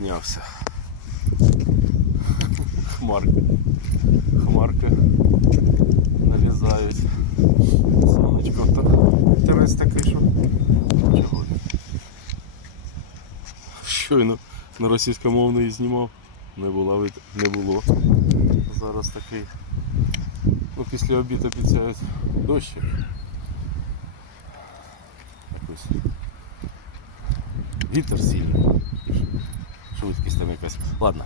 зібрався. Хмарка. Хмарка. Сонечко то інтерес такий, що чого. Щойно на російськомовний знімав. Не було, не було. Зараз такий. Ну, після обіду обіцяють дощик. Вітер сильний. Швидкість там якась. Ладно.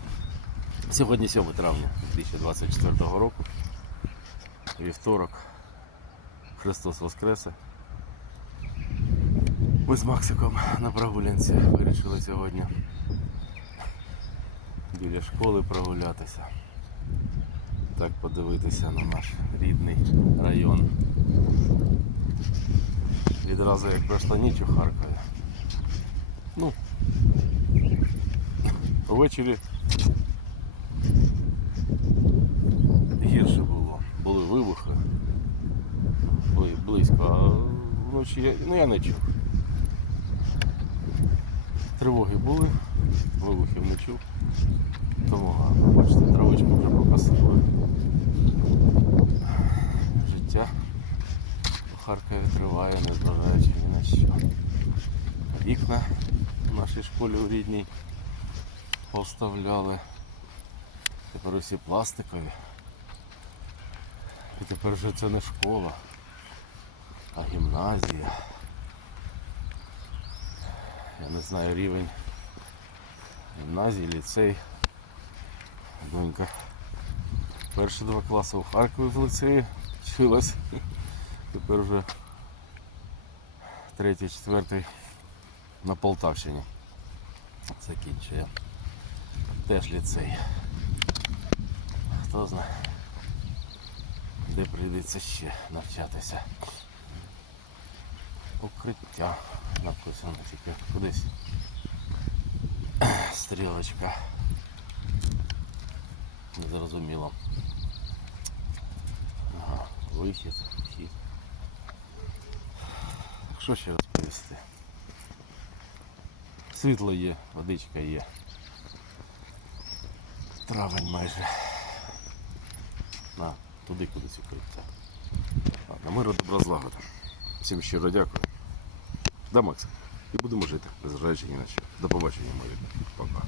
Сьогодні 7 травня 2024 року. Вівторок. Христос Воскресе. Ми з Максиком на прогулянці вирішили сьогодні біля школи прогулятися. Так подивитися на наш рідний район. Відразу як пройшла ніч у Харкові. Ну, ввечері гірше було. Були вибухи. Були близько, а вночі я, ну, я не чув. Тривоги були, вибухів не чув. Тому гарно, бачите, травичку вже покосили. Життя у Харкові триває, незважаючи ні на що. Вікна в нашій школі у рідній поставляли. Тепер усі пластикові. І тепер вже це не школа, а гімназія. Я не знаю рівень гімназії, ліцей. Донька. Перші два класи у Харкові в ліцеї вчилась. Тепер вже третій, четвертий на Полтавщині. Закінчує. Теж ліцей. Хто знає, де прийдеться ще навчатися. Укриття написано тільки кудись. Стрілочка. Незрозуміло. Ага, вихід, вхід. Що ще розповісти? Світло є, водичка є. Травень майже. На, туди кудись укриття. На миру добра злагода. Всім щиро дякую. Да, Макс? І будемо жити, незважаючи ні на що. До побачення, мої. Пока.